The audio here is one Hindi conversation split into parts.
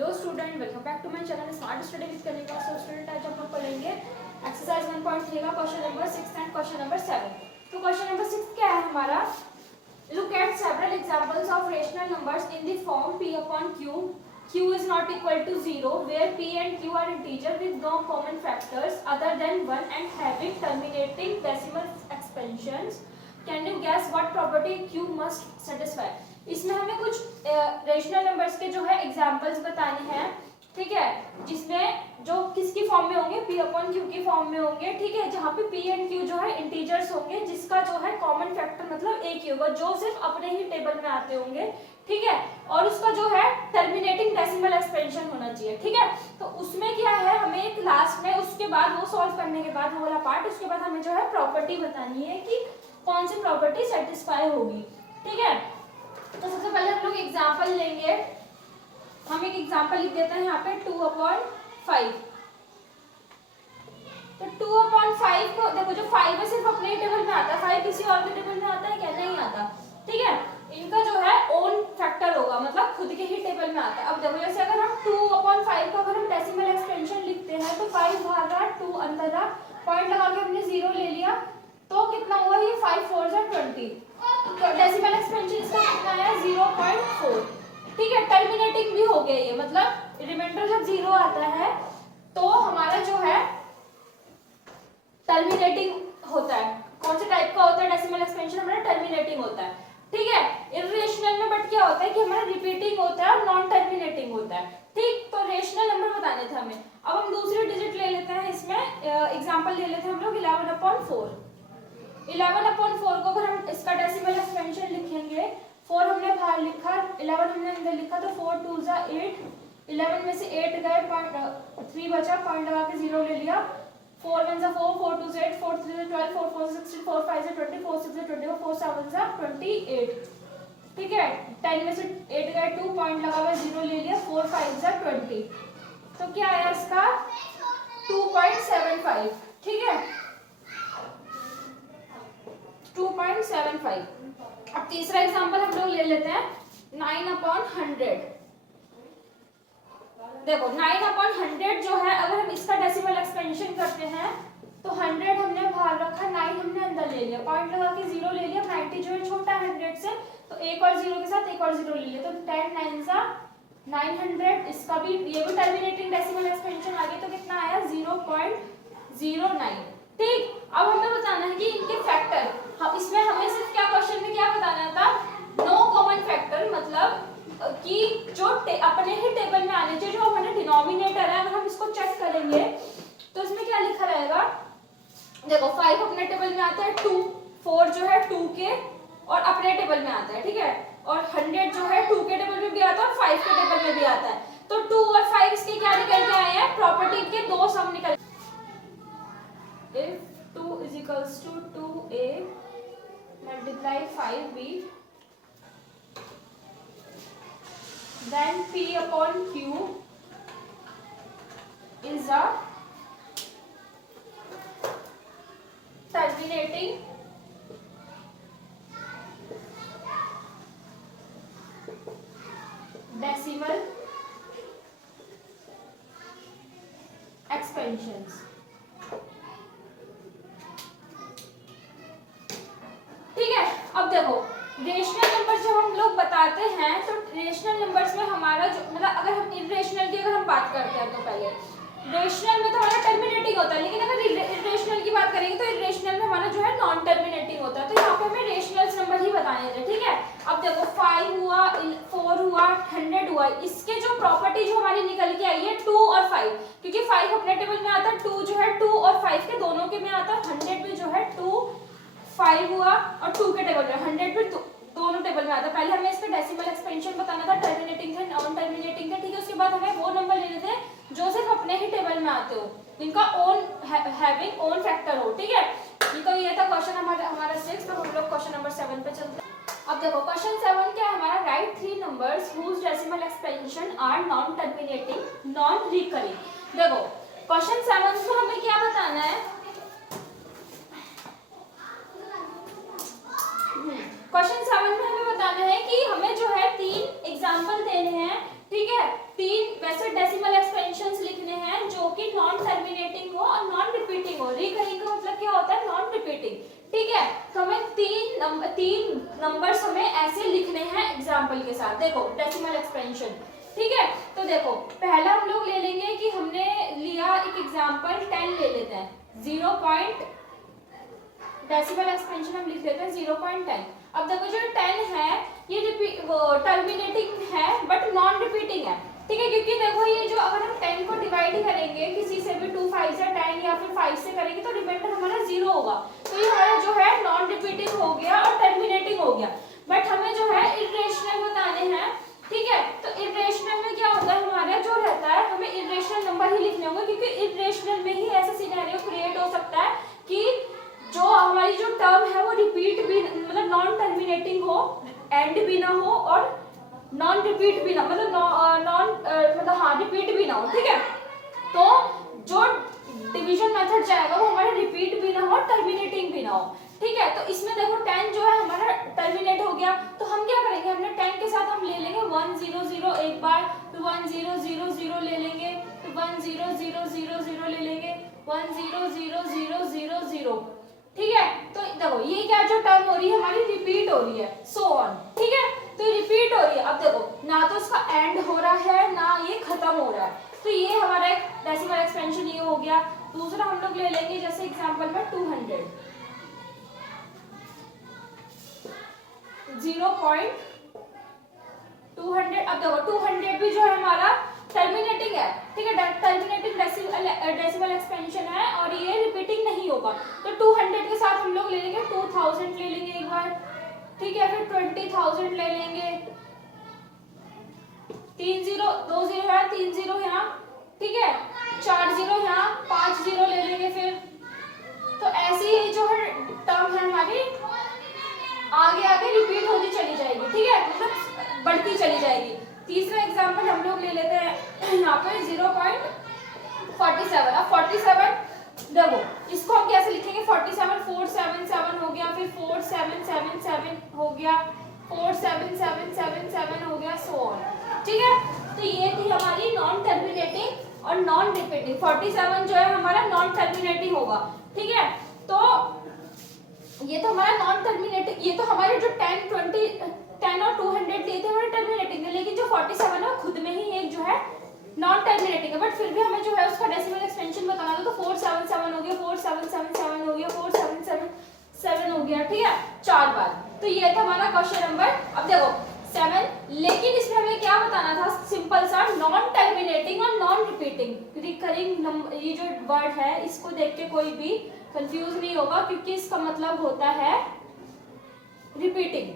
Hello student, welcome back to my channel smart study with Kanika. So student, आज हम लोग पढ़ेंगे एक्सरसाइज 1.3 का question number 6 and question number 7। तो क्वेश्चन नंबर 6 क्या है हमारा? Look at several examples of rational numbers in the form p upon q. q is not equal to 0 where p and q are integer with no common factors other than 1 and having terminating decimal expansions. Can you guess what property q must satisfy? इसमें हमें कुछ रेशनल नंबर्स के जो है एग्जांपल्स बताने हैं, ठीक है, जिसमें जो किसकी फॉर्म में होंगे, p अपॉन q की फॉर्म में होंगे, ठीक है, जहाँ पे p एंड q जो है इंटीजर्स होंगे, जिसका जो है कॉमन फैक्टर मतलब एक ही होगा, जो सिर्फ अपने ही टेबल में आते होंगे, ठीक है, और उसका जो है टर्मिनेटिंग डेसिमल एक्सपेंशन होना चाहिए, ठीक है। तो उसमें क्या है, हमें एक लास्ट में उसके बाद वो सॉल्व करने के बाद वो वाला पार्ट, उसके बाद हमें जो है प्रॉपर्टी बतानी है कि कौन सी प्रॉपर्टी सेटिस्फाई होगी, ठीक है। तो सबसे पहले हम लोग एग्जांपल लेंगे। हम एक एग्जांपल लिख देते हैं यहाँ पे 2/5। तो 2/5 को देखो, जो 5 है सिर्फ अपने ही टेबल में आता है, 5 किसी और के टेबल में आता है क्या? नहीं आता, ठीक है। इनका जो है ओन फैक्टर होगा, मतलब खुद के ही टेबल में आता है। अब देखो, जैसे अगर हम 2/5 का अगर हम डेसिमल एक्सपेंशन लिखते हैं तो 5 बाहर रहा, 2 अंदर रहा, पॉइंट लगा के हमने 0 ले लिया, तो कितना हुआ ये 5 4 20। तो डेसिमल एक्सपेंशन इसका कितना है? 0.4, ठीक है। टर्मिनेटिंग भी हो गया ये, मतलब रिमाइंडर जब 0 आता है तो हमारा जो है टर्मिनेटिंग होता है। कौन से टाइप का होता है डेसिमल एक्सपेंशन? हमारा टर्मिनेटिंग होता है, ठीक है। इर्रेशनल में बट क्या होता है कि हमारा रिपीटिंग होता है और नॉन टर्मिनेटिंग होता है, ठीक। तो रेशनल नंबर बताने थे हमें। अब हम दूसरी डिजिट ले लेते हैं, इसमें एग्जांपल ले लेते हैं हम लोग 11/4। 11/4 को अगर हम इसका डेसिमल एक्सपेंशन लिखेंगे, 4 हमने बाहर लिखा, 11 हमने अंदर लिखा, तो 4 2 8, 11 में से 8 गए, 3 बचा, पॉइंट लगा के 0 ले लिया, 4 1 4, 4 2 8, 4 3 12, 4 4 16, 4 5 20, 4 6 24, 4 7 28, ठीक है। 10 में से 8 गए, 2 पॉइंट लगा हुआ 0 ले लिया, 4 5 20। तो क्या आया इसका? 2.75, ठीक है, 2.75। अब तीसरा एग्जांपल हम लोग ले लेते हैं 9/100। देखो 9/100 जो है, अगर हम इसका डेसिमल एक्सपेंशन करते हैं तो 100 हमने बाहर रखा, 9 हमने अंदर ले लिया, पॉइंट लगा के 0 ले लिया, 90 जो है छोटा है 100 से, तो एक और 0 के साथ एक और 0 ले लिया, तो 10 9 900। इसका भी, ये भी टर्मिनेटिंग डेसिमल एक्सपेंशन आ गया, तो कितना आया? 0.09, ठीक। अब हमें बताना है कि इनके फैक्टर, हम इसमें हमें सिर्फ क्या क्वेश्चन में क्या बताना था? नो कॉमन फैक्टर, मतलब कि जो अपने ही टेबल में आने चाहिए, जो हमारे डिनोमिनेटर है, अगर हम इसको चेक करेंगे तो इसमें क्या लिखा रहेगा? देखो 5 अपने टेबल में आता है, 2 4 जो है 2 के और अपने टेबल में आता है, ठीक है, और 100 जो है 2 के टेबल में भी आता है और 5 के टेबल में भी आता है। तो 2 और 5 इसके क्या निकल के आए हैं? प्रॉपर्टी के दो सम निकल। If 2 is equals to 2a multiply 5b, then p upon q is a terminating decimal expansions, ठीक है। अब देखो, रेशनल नंबर जब हम लोग बताते हैं तो रेशनल नंबर्स में हमारा जो, मतलब अगर हम इर्रेशनल की अगर हम बात करते हैं तो पहले रेशनल में तो हमारा टर्मिनेटिंग होता है, लेकिन अगर इर्रेशनल की बात करेंगे तो इर्रेशनल में हमारा जो है नॉन टर्मिनेटिंग होता है। तो यहाँ पे हमें रेशनल्स नंबर ही बताने थे, ठीक है। अब देखो 5 हुआ, 4 हुआ, 100 हुआ, इसके जो प्रॉपर्टी जो हमारी निकल के आई है 2 और 5, क्योंकि 5 अपने टेबल में आता है, 2 जो है 2 और 5 के दोनों के में आता है, 100 भी जो है 2 5 हुआ और 2 के टेबल में, 100 भी दोनों टेबल में आता है। पहले हमें इसका डेसिमल एक्सपेंशन बताना था, टर्मिनेटिंग थे, नॉन टर्मिनेटिंग थे, ठीक है। उसके बाद हमें वो नंबर लेने थे जो सिर्फ अपने ही टेबल में आते हो, इनका ओन हैविंग ओन फैक्टर हो, ठीक है। तो ये था क्वेश्चन हमारा 6। तो हम लोग क्वेश्चन नंबर 7 पे चलते हैं। अब देखो क्वेश्चन 7 क्या है हमारा? Write 3 numbers whose decimal expansion are non terminating non recurring. देखो क्वेश्चन 7 को हमें क्या बताना है? क्वेश्चन 7 में हमें बताना है कि हमें जो है 3 एग्जांपल देने हैं, ठीक है, 3 वैसे डेसिमल एक्सपेंशंस लिखने हैं जो कि नॉन टर्मिनेटिंग हो और नॉन रिपीटिंग हो। रिकरिंग का मतलब क्या होता है, नॉन रिपीटिंग। ठीक है, तो हमें तीन नंबर्स हमें ऐसे लिखने हैं एग्जांपल के साथ। देखो डेसिमल एक्सपेंशन, ठीक है, तो देखो पहला हम लोग ले लेंगे कि हमने लिया एक एग्जांपल 10 ले लेते हैं, 0. डेसिमल एक्सपेंशन हम लिख देते हैं 0.10। अब देखो जो 10 है ये टर्मिनेटिंग है बट नॉन रिपीटिंग है। ठीक है, क्योंकि देखो ये जो अगर हम 10 को डिवाइड करेंगे किसी से भी 2 5 से 10 या फिर 5 से करेंगे तो रिमाइंडर हमारा 0 होगा। तो ये हमारा जो है नॉन रिपीटिंग हो गया और टर्मिनेटिंग हो गया। बट हमें जो है इरेशनल बताने हैं। ठीक है, तो इरेशनल में क्या होता है, हमारा जो रहता है हमें इरेशनल नंबर ही लिखने होंगे, क्योंकि इरेशनल में ही ऐसा सिनेरियो क्रिएट हो सकता है कि जो हमारी जो टर्म है वो रिपीट भी मतलब नॉन टर्मिनेटिंग हो, एंड भी ना हो और नॉन रिपीट भी ना मतलब मतलब हाँ रिपीट भी ना हो। ठीक है, तो जो डिवीजन मेथड जाएगा वो हमारा रिपीट भी ना हो, टर्मिनेटिंग भी ना हो। ठीक है, तो इसमें देखो 10 जो है हमारा टर्मिनेट हो गया, तो हम क्या करेंगे, हमने 10 के साथ हम ले लेंगे 1 0 0 एक बार, फिर 1 0 0 0 ले लेंगे, फिर 1 0 0 0 0 ले लेंगे, 1 0 0 0 0 0। ठीक है, तो देखो ये क्या जो टर्म हो रही है हमारी रिपीट हो रही है, सो ऑन। ठीक है, तो ये रिपीट हो रही है। अब देखो ना तो इसका एंड हो रहा है ना ये खत्म हो रहा है, तो ये हमारा एक डेसिमल एक्सपेंशन ये हो गया। दूसरा हम लोग ले लेंगे जैसे एग्जांपल में 200 0.200। अब देखो 200 भी जो है हमारा टर्मिनेटिंग है। ठीक है, टर्मिनेटिंग डेसिमल एक्सपेंशन है और ये रिपीटिंग नहीं होगा। तो 200 के साथ हम लोग ले लेंगे 2000 ले लेंगे एक बार। ठीक है, फिर 20,000 ले लेंगे, 3 0 2 0 है, 3 0 यहाँ। ठीक है, 4 0 यहाँ, 5 0 ले लेंगे फिर। तो ऐसे ही जो है टर्म है हमारी आगे आगे रिपीट होती चली जाएगी। ठीक है, मतलब बढ़ती चली जाएगी। तीसरा एग्जांपल हम लोग ले लेते हैं यहाँ पे 0.47। अब 47 देखो इसको हम कैसे लिखेंगे, 47 477 हो गया, फिर 4777 हो गया, 47777 हो गया, सो ऑन। ठीक है, तो ये थी हमारी नॉन टर्मिनेटिंग और नॉन रिपीटिंग। 47 जो है हमारा नॉन टर्मिनेटिंग होगा। ठीक है, तो ये तो हमारा नॉन टर्मिनेटिंग, ये तो हमारे जो 10 20 10 और 200 लिए थे हमारे टर्मिनेटिंग है, लेकिन जो 47 है खुद में ही एक जो है नॉन टर्मिनेटिंग है। बट फिर भी हमें जो है उसका डेसिमल एक्सपेंशन बताना था, तो 477 हो गया, 4777 हो गया, 4777 हो गया। ठीक है, 4 बार। तो ये था हमारा क्वेश्चन नंबर अब देखो 7। लेकिन इसमें हमें क्या बताना था, सिंपल सा नॉन टर्मिनेटिंग और नॉन रिपीटिंग रिकरिंग। ये जो वर्ड है इसको देख के कोई भी कंफ्यूज नहीं होगा, क्योंकि इसका मतलब होता है रिपीटिंग।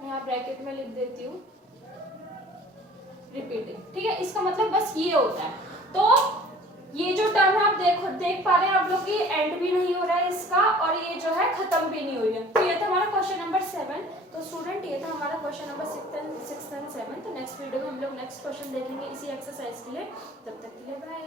मैं यहाँ ब्रैकेट में लिख देती हूँ रिपीटिंग। ठीक है, इसका मतलब बस ये होता है। तो ये जो टर्म है आप देख पा रहे हैं आप लोग की एंड भी नहीं हो रहा है इसका, और ये जो है खत्म भी नहीं हो रही है। तो ये था हमारा क्वेश्चन नंबर 7। तो स्टूडेंट ये था हमारा क्वेश्चन नंबर 6 एंड 7। तो नेक्स्ट वीडियो में हम लोग नेक्स्ट क्वेश्चन देखेंगे इसी एक्सरसाइज के लिए। तब तक के लिए बाय।